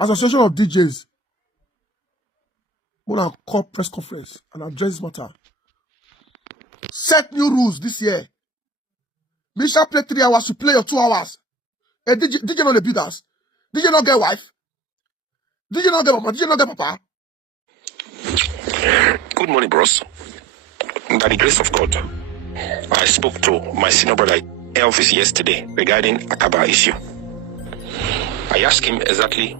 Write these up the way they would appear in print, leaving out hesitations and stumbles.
Association of DJs. We're going to call press conference and address this matter. Set new rules this year. Misha play 3 hours, you play your 2 hours. Hey, DJ not the builders. DJ not get wife. DJ not get mama. DJ not get papa. Good morning, bros. By the grace of God, I spoke to my senior brother Elvis yesterday regarding Akaba issue. I asked him exactly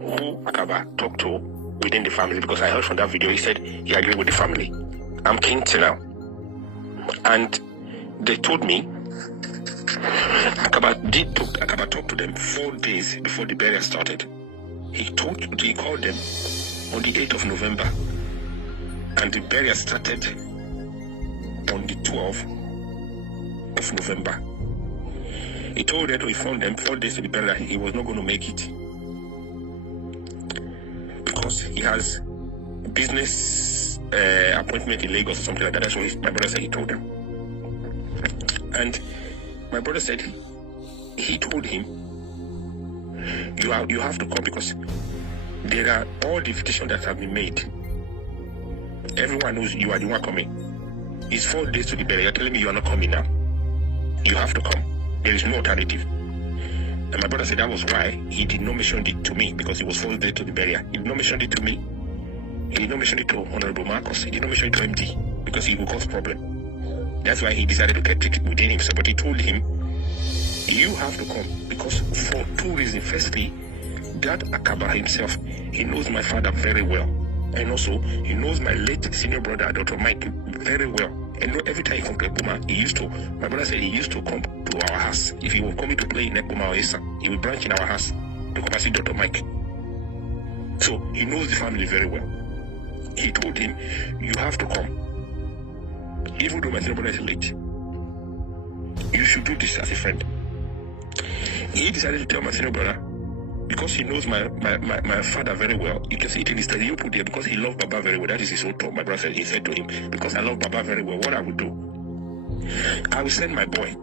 who Akaba talked to within the family, because I heard from that video he said he agreed with the family. I'm keen to know. And they told me Akaba talked to them 4 days before the burial started. He called them on the 8th of November, and the burial started on the 12th of November. He told them to inform them 4 days to the burial he was not going to make it because he has a business appointment in Lagos or something like that. That's what my brother said he told them. And my brother said he told him, you have to come because there are all the invitations that have been made. Everyone knows you are the one coming. It's 4 days to the burial. You're telling me you are not coming now. You have to come. There is no alternative. And my brother said that was why he did not mention it to me, because it was 4 days to the burial. He did not mention it to me. He did not mention it to Honorable Marcus. He did not mention it to MD because it will cause problem. That's why he decided to keep it within himself. But he told him, you have to come because for 2 reasons. Firstly, that Akaba himself, he knows my father very well. And also, he knows my late senior brother, Dr. Mike, very well. And every time he comes to Ekpoma, my brother said he used to come to our house. If he was coming to play in Ekpoma or Esa, he would branch in our house to come and see Dr. Mike. So, he knows the family very well. He told him, you have to come. Even though my senior brother is late, you should do this as a friend. He decided to tell my senior brother, because he knows my father very well. You can see it in his study. You put there because he loved Baba very well. That is his own talk. My brother said, he said to him, because I love Baba very well, what I will do, I will send my boy.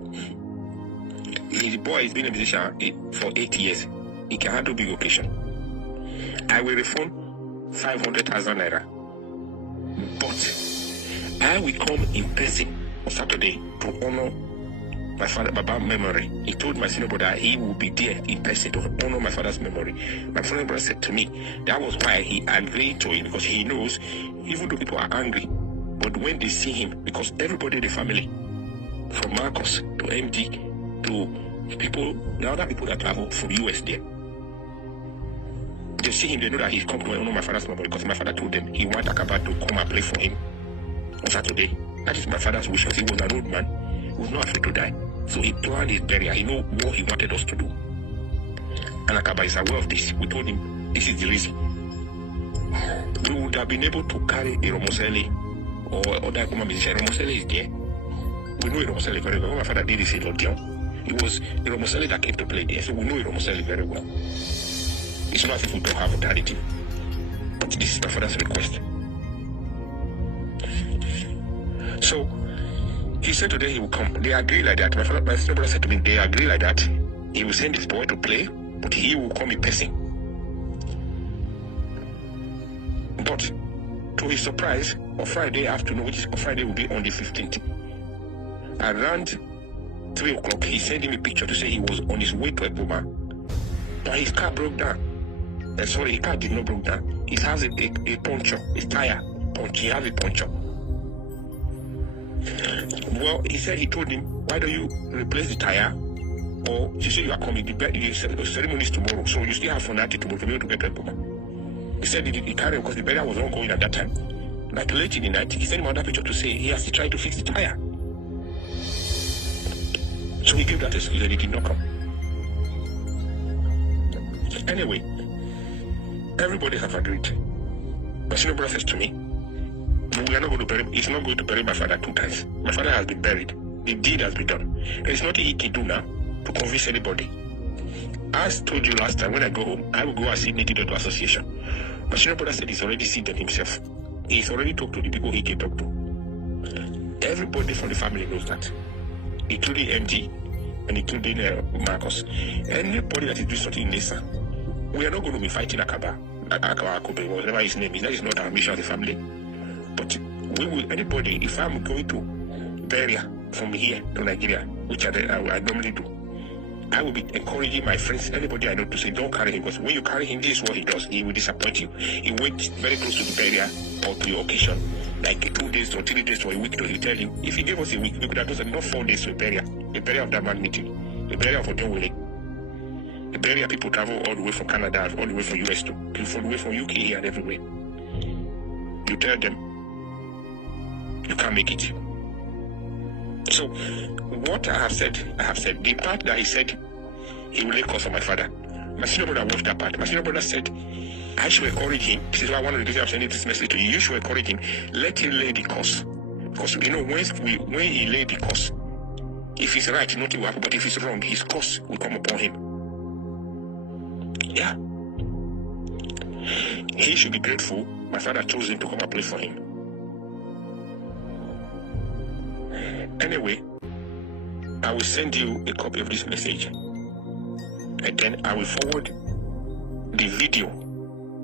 The boy has been a musician for 8 years. He can handle big occasion. I will refund 500,000 naira. But I will come in person on Saturday to honor my father, Baba's memory. He told my senior brother he will be there in person to honor my father's memory. My senior brother said to me, that was why he agreed to it, because he knows, even though people are angry, but when they see him, because everybody in the family, from Marcus to MD to people, the other people that travel from US there, they see him, they know that he's come to honor my father's memory, because my father told them he wanted Akaba to come and play for him on Saturday. That is my father's wish, because he was an old man. He was not afraid to die. So he planned his burial. He knew what he wanted us to do. And Akaba is aware of this. We told him, this is the reason. We would have been able to carry a Romosele or other Ekpoma musician. Romosele is there. We know a Romosele very well. When my father did this in Lodion, it was a Romosele that came to play there. So we know a Romosele very well. It's not as if we don't have alternative. But this is my father's request. So he said today he will come. They agree like that. My senior brother said to me, they agree like that. He will send his boy to play, but he will come in person. But to his surprise, on Friday afternoon, which is on Friday will be on the 15th, around 3 o'clock, he sent him a picture to say he was on his way to Ekpoma. But his car broke down. Sorry, his car did not break down. He has a puncture, his tire punch. He has a puncture. Well, he said, he told him, why don't you replace the tire? Or he said you are coming, the ceremony is tomorrow, so you still have for night tomorrow to be able to get Ekpoma. He said he carried him because the burial was not going at that time. Like late in the night, he sent him another picture to say he has to try to fix the tire. So he gave that excuse that he did not come. Anyway, everybody have agreed. My senior brother says to me, we are not going to bury, he's not going to bury my father 2 times. My father has been buried. The deed has been done. There is nothing he can do now to convince anybody. As told you last time, when I go home, I will go and see Native Association. My senior brother said he's already seen them himself. He's already talked to the people he can talk to. Everybody from the family knows that, including MD and including Marcus. Anybody that is doing something in Nesa, We are not going to be fighting Akobe, whatever his name is. That is not our mission as a family. But we will, anybody, if I'm going to bury from here to Nigeria, which I normally do, I will be encouraging my friends, anybody I know, to say, don't carry him, because when you carry him, this is what he does. He will disappoint you. He waits very close to the burial or to your occasion, like 2 days or 3 days or a week, to tell you. If he gave us a week, we could have done not 4 days to a burial of that magnitude, a burial for John Willie. The burial people travel all the way from Canada, all the way from US to people all the way from UK here and everywhere. You tell them you can't make it. So what I have said. The part that he said he will lay cause for my father, my senior brother watched that part. My senior brother said I should encourage him. This is why one of the reasons I'm sending this message to you. You should encourage him. Let him lay the cause. Because you know when he lay the cause, if he's right, nothing will happen. But if he's wrong, his cause will come upon him. Yeah. He should be grateful my father chose him to come and play for him. Anyway, I will send you a copy of this message, and then I will forward the video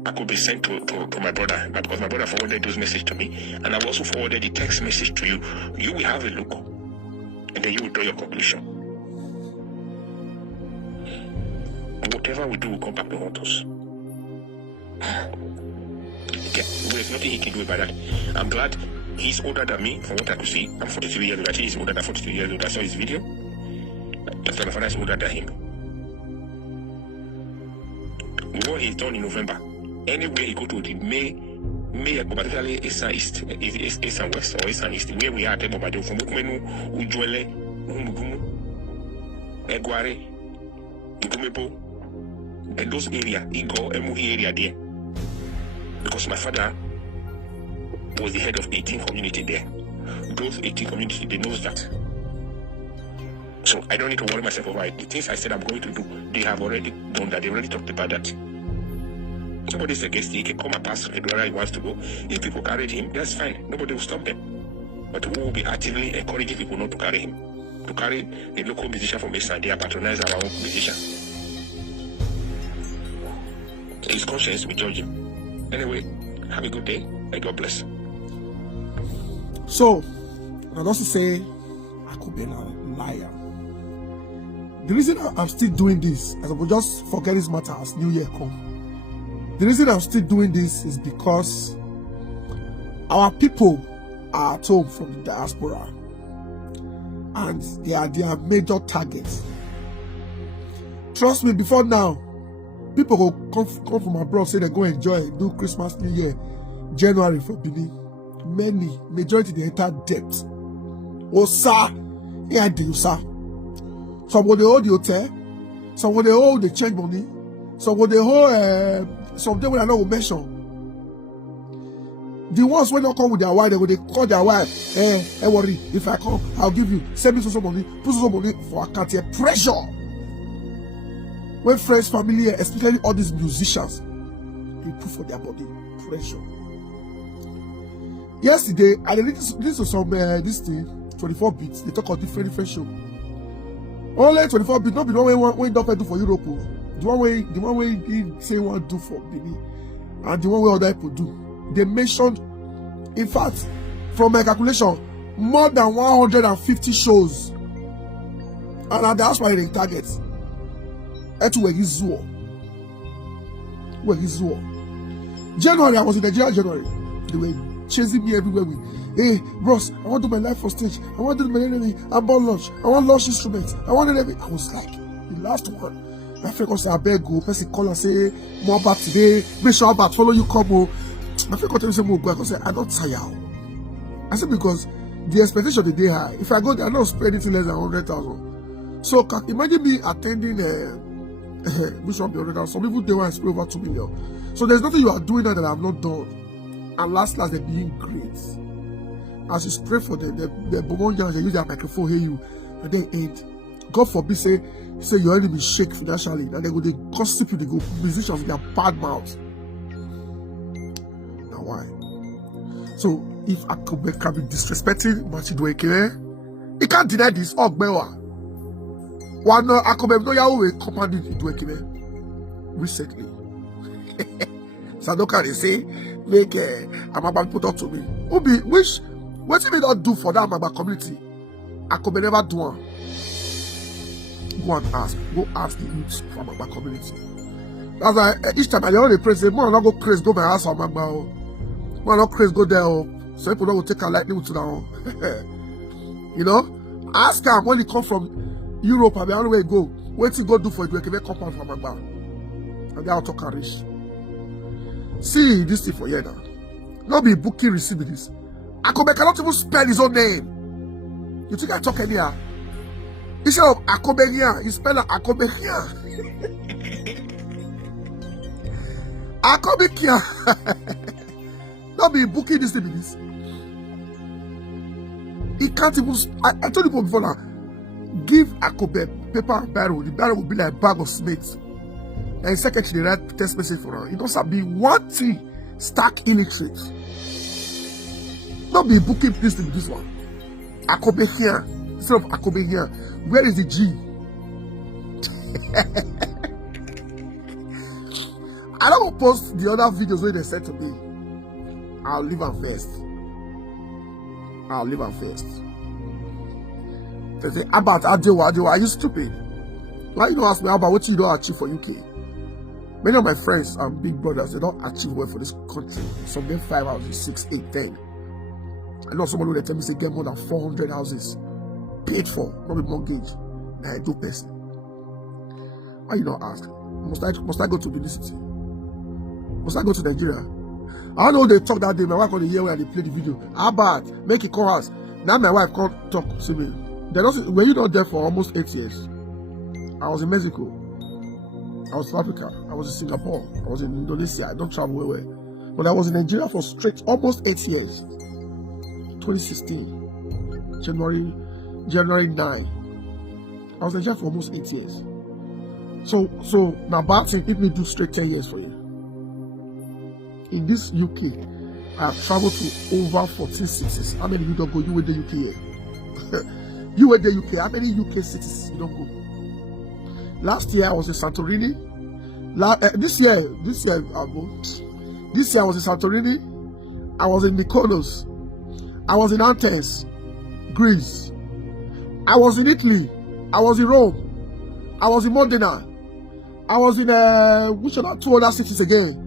Akobe sent to my brother, because my brother forwarded those messages to me, and I will also forwarded the text message to you. You will have a look, and then you will draw your conclusion. Whatever we do will come back to haunt us. Okay, there's nothing he can do about that. I'm glad he's older than me, from what I could see. I'm 43 years old. I think he's older than 43 years old. I saw his video. That's why my father is older than him. What he's done in November, anywhere he go to the May, particularly East and East, East and West, or East and East, where we are at Ebobado, from Ukumenu, Ujuele, Umugumu, Egware, Ugumebo, and those areas, Igo, Emuhi area there. Because my father was the head of 18 community there. Those 18 community, they knows that. So I don't need to worry myself over it. The things I said I'm going to do, they have already done that. They already talked about that. Somebody's against it. He can come and pass wherever he wants to go. If people carried him, that's fine. Nobody will stop them. But we will be actively encouraging people not to carry him. To carry a local musician from East and they patronize our own musician. His conscience will judge him. Anyway, have a good day and God bless. So, I also say Akobe a liar. The reason I'm still doing this, as I will just forget this matter as New Year come. The reason I'm still doing this is because our people are at home from the diaspora, and they are their major targets. Trust me, before now, people will come from abroad, say they go enjoy, do Christmas, New Year, January for Benin. Majority they enter debt. Osa, here they sir. Some will they hold the hotel, some will they hold the change money, some will they hold some they will not mention. The ones when not come with their wife, they will call their wife. Hey, worry, if I come, I'll give you. Send me some money, put some money for a cat here. Pressure. When friends, family, especially all these musicians, they put for their body pressure. Yesterday, I listened to some this thing, 24 beats. They talk of different show. Only 24 beats, not the one way Doctor do for Europe. The one way he say one do for Benin, and the one way other people do. They mentioned, in fact, from my calculation, more than 150 shows. And that's why they target. January, I was in Nigeria January. They were chasing me everywhere with, hey, bros, I want to do my life for stage. I want to do my ball launch. I want launch instruments. I want everything. I was like, the last one. My friend was I beg go, person call and say, more about today, make sure Albert follow you come. My friend tell me say more go. I say, I don't tire. I said because the expectation the day high. If I go there, I don't spend anything less than 100,000. So imagine me attending which one be 100,000. Some people they want to spend over 2 million. So there's nothing you are doing that I have not done. And last they're being great. As you spray for them, the Bomonians, they use their microphone, hear you, and then end. God forbid, say your enemy shake financially, and they go, they gossip you, they go, musicians with their bad mouth. Now why? So, if Akobe can be disrespecting Machidweke, he can't deny this. Oh, Bewa. One Akobe, no Yahweh commanded Idweke recently. Sadoka, they say, make Amagba people talk to me. What did we not do for that Amagba community? Akobe never do one. Go and ask. Go ask the youths from Amagba community. That's why each time I only pray, say, man, not go crazy, go my house for Amagba. Man, not crazy, go there. So people don't take a lightning to now. You know? Ask him when he come from Europe, I mean, how way go. What he go do for it? We can compound from Amagba. And they are talking rich. See this thing for you now. Not be booking receipt with this. Akobe cannot even spell his own name. You think I talk here? Instead of Akobe here, you spell Akobe here. Akobe here. Not be booking this thing with this. He can't even. I told you before now. Give Akobe paper and barrel. The barrel will be like a bag of cement. And second, they write text message for her. It doesn't be one thing stark illiterate. Not be booking this with this one. Akobe here instead of Akobe here. Where is the G? I don't post the other videos where they said to me, I'll leave them first. They say, Albert, Adewa, are you stupid? Why you don't ask me about what you don't achieve for UK? Many of my friends and big brothers, they don't achieve well for this country. Some get 5 houses, 6, 8, 10. I know someone who tell me say get more than 400 houses paid for, not with mortgage. Now I do person. Why you not ask? Must I go to the city? Must I go to Nigeria? I don't know they talk that day. My wife on the year where they play the video. How bad? Make it call us. Now my wife can't talk to me. Were you not there for almost 8 years? I was in Mexico. I was in South Africa. I was in Singapore. I was in Indonesia. I don't travel well. But I was in Nigeria for straight almost 8 years. 2016. January 9. I was in Nigeria for almost 8 years. So now bad thing, it may do straight 10 years for you. In this UK, I have traveled to over 14 cities. How many of you don't go? You were the UK here. You were the UK. How many UK cities you don't go? Last year I was in Santorini. This year I was in Santorini. I was in Mykonos. I was in Athens, Greece. I was in Italy. I was in Rome. I was in Modena. I was in which other 2 other cities again?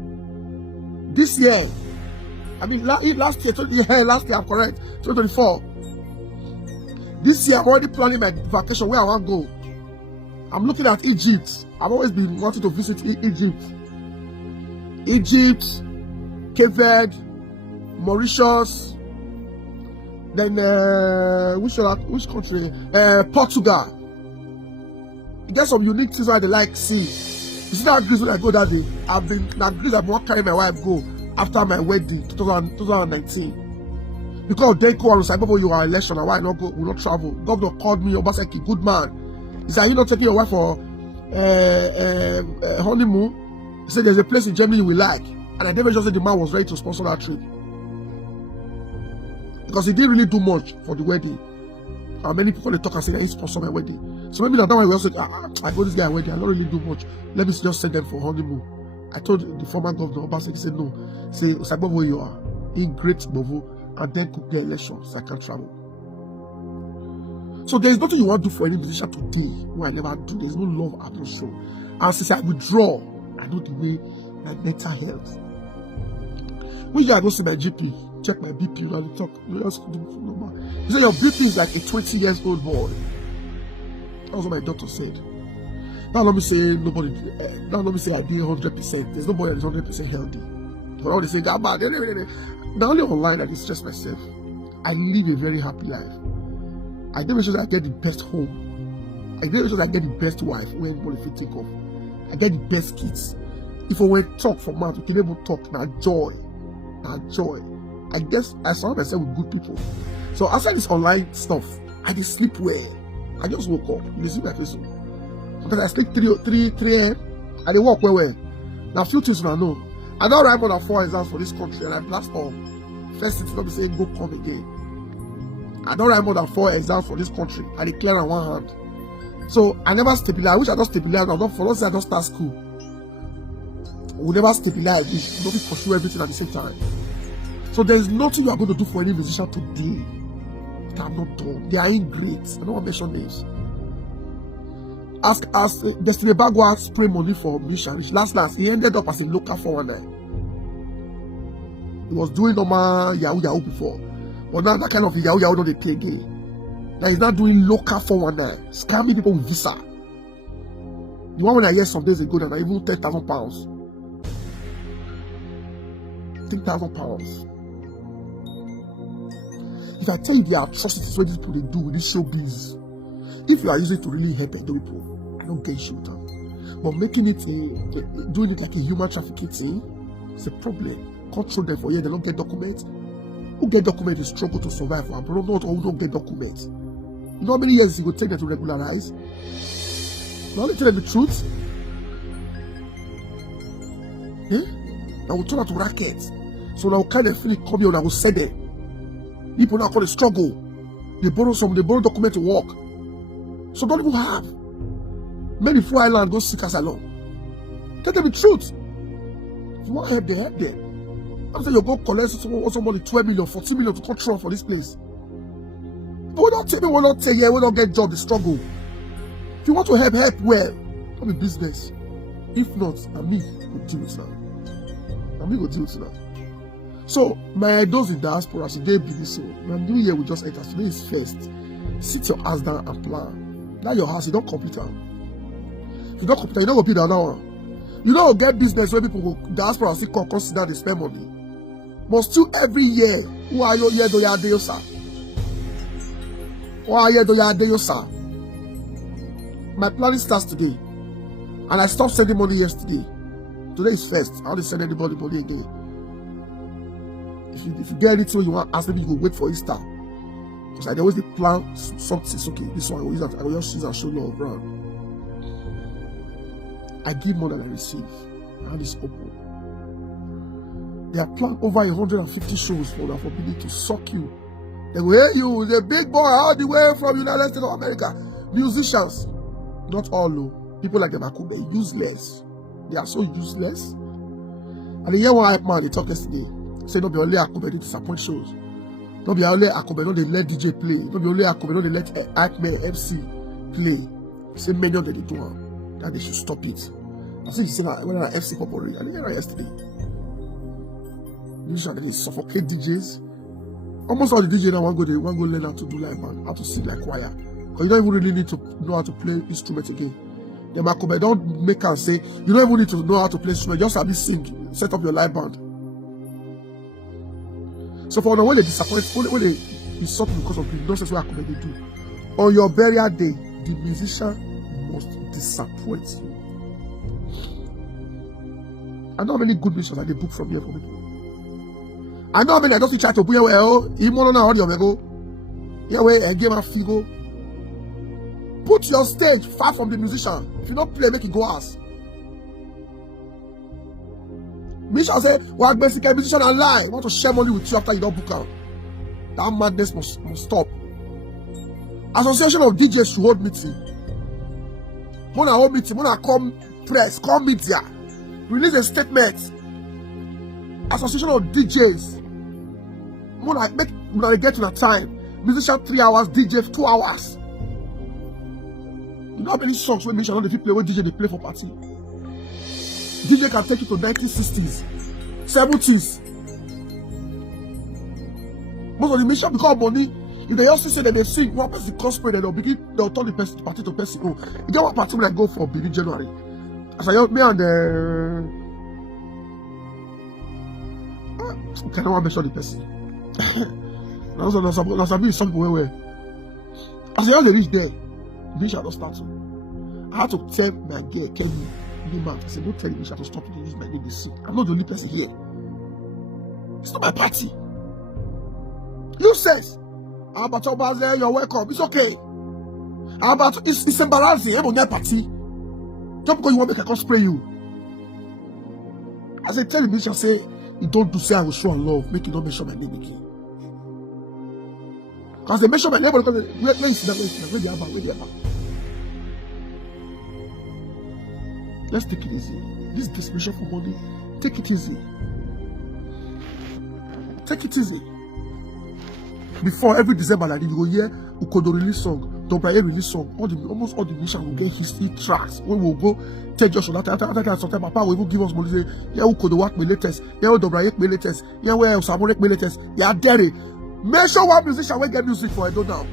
This year, I mean last year I'm correct, 2024. This year I'm already planning my vacation where I want to go. I'm looking at Egypt. I've always been wanting to visit Egypt. Cape Verde, Mauritius, then which country? Portugal. There's some unique things where they like see. You see that Greece when I go that day? I've been carrying my wife go after my wedding 2019. Because they call and say, you are election, and why not go? Will not travel. Governor called me, Obazee, good man. He said, are you not taking your wife for honeymoon? He said, there's a place in Germany we like. And I never just said the man was ready to sponsor that trip. Because he didn't really do much for the wedding. And many people they talk and say that he sponsored my wedding. So maybe that time we also said, I got this guy a wedding, I don't really do much. Let me just send them for honeymoon. I told the former governor, Obazee, he said no. Say, Osagbovo, you are in great Bovo, and then could get elections. I can't travel. So there is nothing you want to do for any musician today where I never do. There's no love I don't show. And since I withdraw, I know the way my mental health. When you go see my GP, check my BP, you know, talk. You just do number. He said your BP is like a 20-year-old boy. That was what my doctor said. Now let me say nobody. Now let me say I did 100%. There's nobody that is 100% healthy. But all they say that bad. Now only online I can stress myself. I live a very happy life. I never sure that I get the best home. I never sure that I get the best wife when anybody fit take off. I get the best kids. If I were talk from mouth, we can able talk. Now joy. I guess I surround myself with good people. So outside this online stuff, I just sleep well. I just woke up. You sleep like this. Because I sleep 3 a.m. I dey walk well. Now few things I know. I don't write more than 4 exams for this country, and I blast all. First thing, not be saying go come again. I don't write more than 4 exams for this country. I declare on one hand. So I never stabilize. I wish I don't stabilize. I don't say I don't start school. will never stabilize. You don't pursue everything at the same time. So there is nothing you are going to do for any musician today that I'm not done. They are ingrate. I don't want to mention names. As Destiny Bagua spray money for musicians, last, he ended up as a local 419. He was doing normal Yahoo before. But now that kind of Yahoo don't they play again. Now he's not doing local 419. Scamming people with visa. The one when I heard some days ago that I even £10,000. £10,000. If I tell you the atrocities what these people they do with this showbiz, if you are using it to really help people, I don't get you down. But making it doing it like a human trafficking thing, it's a problem. Control them for years, they don't get documents. Who get documents, they struggle to survive. But not all who don't get documents. You know how many years it will take them to regularize? Now they tell them the truth. Now we turn out to rackets. So now kind of feel it come here and I will say them. People now call it struggle. They borrow document to work. So don't even have. Maybe 4 island go seek us along. Tell them the truth. If you want help them, help them. After you go collect somebody 12 million, 14 million to control for this place. But we don't take here, we don't get job, the struggle. If you want to help well. Come in business. If not, Ami will deal with that. So, my those in diaspora, so they believe so. My new year will just enter. Today is first. Sit your ass down and plan. Now your house, you don't complete it. If you don't complete it, you don't go build another one. You don't get business where people go diaspora still consider they spend money. Must still every year. Who are you here do ya IDAHOSA? My planning starts today. And I stopped sending money yesterday. Today is first. I don't send anybody money again. If you get anything you want, ask me, you go wait for Easter. Because I always plan something. It's okay. This one I will just use and show love around. I give more than I receive. And it's open. They have planned over 150 shows for the forbidden to suck you. They will hear you, the big boy all the way from United States of America. Musicians, not all though. People like them Akobe, useless. They are so useless. And the year one hype man they talked yesterday. Say not be only Akobe they disappoint shows. Not be only Akobe, not they let DJ play. Not be only Akobe, not they let hype man MC play. Say many of them they do that they should stop it. I say you see that when I FC corporate, I didn't hear yesterday. Usually they suffocate DJs. Almost all the DJs now want to go learn how to do live band, how to sing like choir. Because you don't even really need to know how to play instruments again. The Akobe don't make and say you don't even need to know how to play instruments, just have to sing, set up your live band. So for when they disappoint, when they insult because of the nonsense what Akobe they do, on your burial day, the musician must disappoint you. I know how many good musicians they book from here for people. I know how many I don't try to put away. Put your stage far from the musician. If you don't play, make it go ass. Musician say, well, basically, musician are lie. I want to share money with you after you don't book out. That madness must stop. Association of DJs should hold meeting. When I hold meeting, when I come press, come media, release a statement. Association of DJs. When I get to the time, musician 3 hours, DJ 2 hours. You know how many songs when musician don't play when DJ they play for party? DJ can take you to 1960s, 70s. Most of the musicians because of money, if they also say that they sing, one person cosplay, then they'll turn the party to person. Oh, you know what party when I go for Billy January? As I me and I cannot mention the person. Some people where as I reach there, the shall not start. I had to tell my girl, Kelly, I said, don't tell me to stop to use my name to sing. I'm not the only person here. It's not my party. You says, Albert Obazee, you're welcome. It's okay. Albert, it's embarrassing. I'm on that party. Just because you want me to come spray you. As I tell the musician, say, you don't do say I will show and love. Make you don't mention my name again. Because they mention my name, because where the Albert. Let's take it easy. this desperation for money, take it easy. Take it easy. Before every December, like you go hear Ukodo release song, Dobraye release song. Almost all the musicians will get history tracks. We will go take Joshua. After that, sometimes Papa will even give us money. Say, yeah, Ukodo work me latest. Yeah, Dobraye me latest. Yeah, where Samorek me latest. Yeah, Derry. Make sure one musician will get music for Edo now.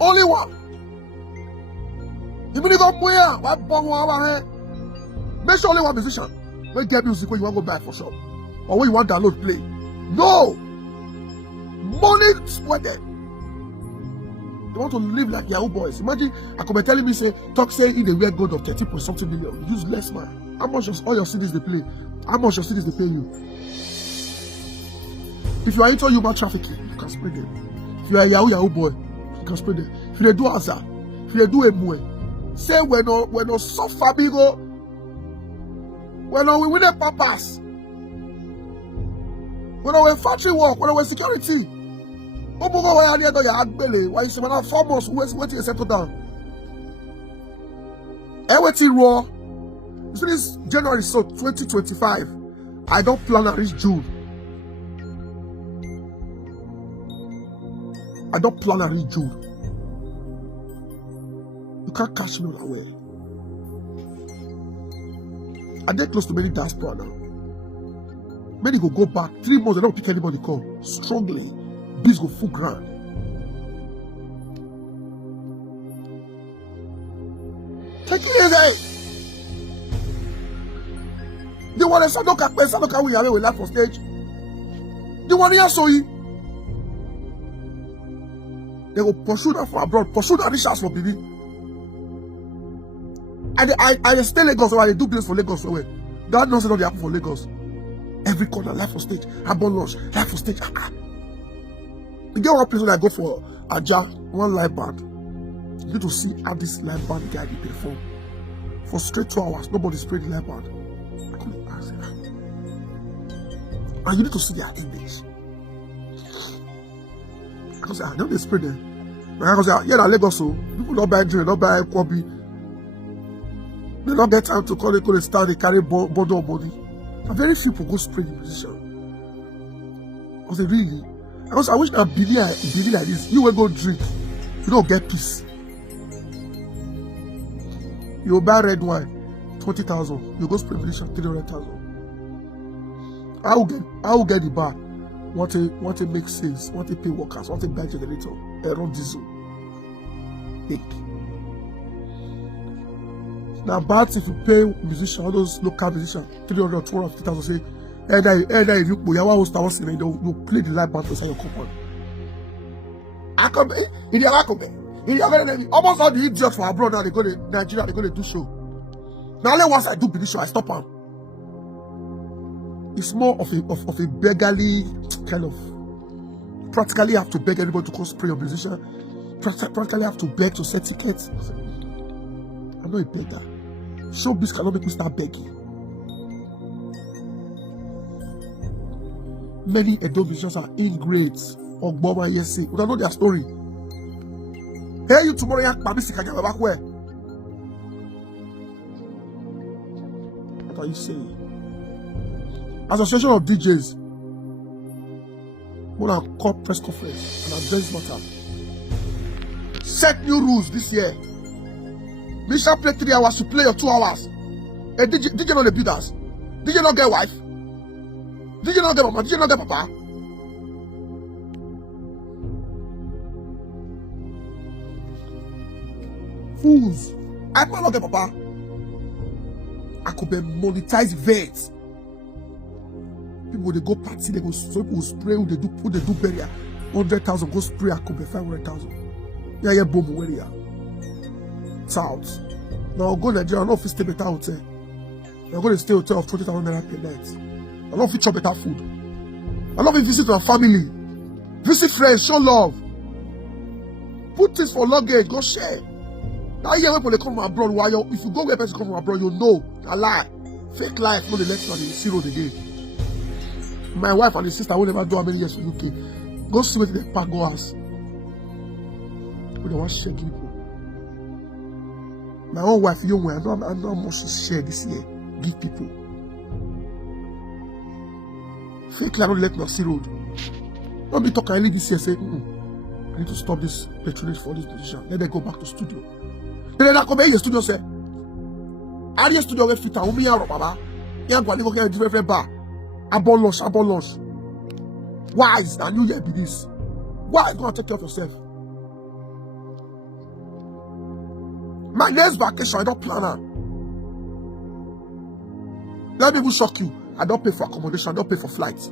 Only one. Even if I'm here, make sure only one musician will get music when you want to go buy for shop or when you want to download play. No. Money sweated. They want to live like Yahoo boys. Imagine Akobe telling me, say in the weird gold of 30.something million. Useless man. How much all your CDs they play? How much your CDs they pay you? If you are into human trafficking, you can spread them. If you are a Yahoo boy, you can spread them. If you do Asa, if you do Emue, say when no suffer bigo, when we win a purpose, when we factory work, when we security. Why you say, man, 4 months, wait till you settle down. Everything raw. This is January, so 2025. I don't plan to reach June. I don't plan to reach June. You can't catch me away. I get close to many diaspora now. Many go back 3 months, they don't pick anybody call. Strongly. This go full ground. Take it easy. The one that don't can we are with life on stage. The one here so you. They go pursue that for abroad, pursue that rich ass for baby. And I stay Lagos, or I do business for Lagos. So God knows what they happen for Lagos. Every corner, life on stage, Abon launch, life on stage. You get one place when I go for Aja, one live band. You need to see how this live band guy they perform. For straight 2 hours, nobody's playing the live band. I couldn't ask that. And you need to see their image. I can say, I know they spray them. But I can say, yeah, Lagos, so people don't buy drink, don't buy Akobe. They don't get time to call it, start, they carry bottle of money. And very few people go spray the musician. I say, really? I wish I believe like this. You will go drink. You don't get peace. You will buy red wine, 20,000. You go spray musician, 300,000. I will get the bar. Want to make sales, want to pay workers, want to buy generator, run diesel. Now, bad if you pay musicians, all those local musicians, 300, 250,000, say, you play the live band inside your company. Akobe, almost all the idiots from abroad now, they go to Nigeria, they go to do show. Now, only once I do the show, I stop them. It's more of a beggarly kind of, practically have to beg everybody to come spray your musician. Practically have to beg to set tickets. I'm not a beggar. Showbiz cannot make me start begging. Many Edo musicians are ingrates. Ogboma Yesi. We don't know their story. Hey, you tomorrow, Ctnaija, back where? What are you saying? Association of DJs. When I call press conference and address matter. Set new rules this year. Misha play 3 hours, you play your 2 hours. Hey, DJ not the builders. DJ not get wife. DJ not get mama. DJ not get papa. Fools. I not get papa. Akobe monetize vets. People they go party, they go, so people spray, they do burial. 100,000 go spray Akobe 500,000. Yeah, boom, where you are. South. Now go Nigeria, I don't fit stay better hotel. I'm going to stay hotel of 20,000 naira per night. I don't fit chop better food. I don't fit visit my family. Visit friends, show love. Put things for luggage, go share. Now here when people come from abroad, if you go where person come from abroad, you know a lie. Fake life, no the next one, you see road again. My wife and the sister will never do how many years for UK. Go see what the pack go house. We don't want to share people. My own wife, young way, I know how much she share this year. give people. Fake land don't let me see road. Don't be talking early this year say, I need to stop this patronage for this position. Let them go back to studio. Then Akobe in the studio say, I the studio get fit and me and Baba. Yeah, go live okay different bar. Abolish. Why is that new year be this? Why gonna take care of yourself? My next vacation, I don't plan her. Let me even shock you. I don't pay for accommodation, I don't pay for flights.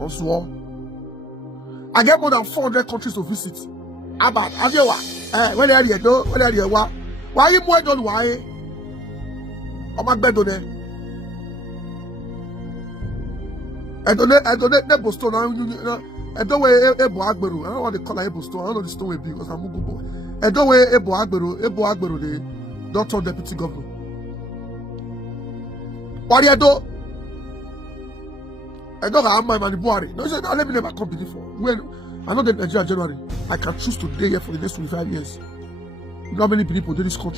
Also, I get more than 400 countries to visit. About Ajewa, when are you do? When are you wa? Why you more done why? On my bed on I donate Nebo stone. I don't wear Ebo Agberu. I don't want to call Ebo stone. I don't know the stone will be because I'm a good boy. I don't wear Ebo Agberu. Ebo Agberu, the Dr. Deputy Governor. What do you do? I don't have my money. No, I let me never company for. When I know that Nigeria January, I can choose to stay here for the next 25 years. You know how many people do this country?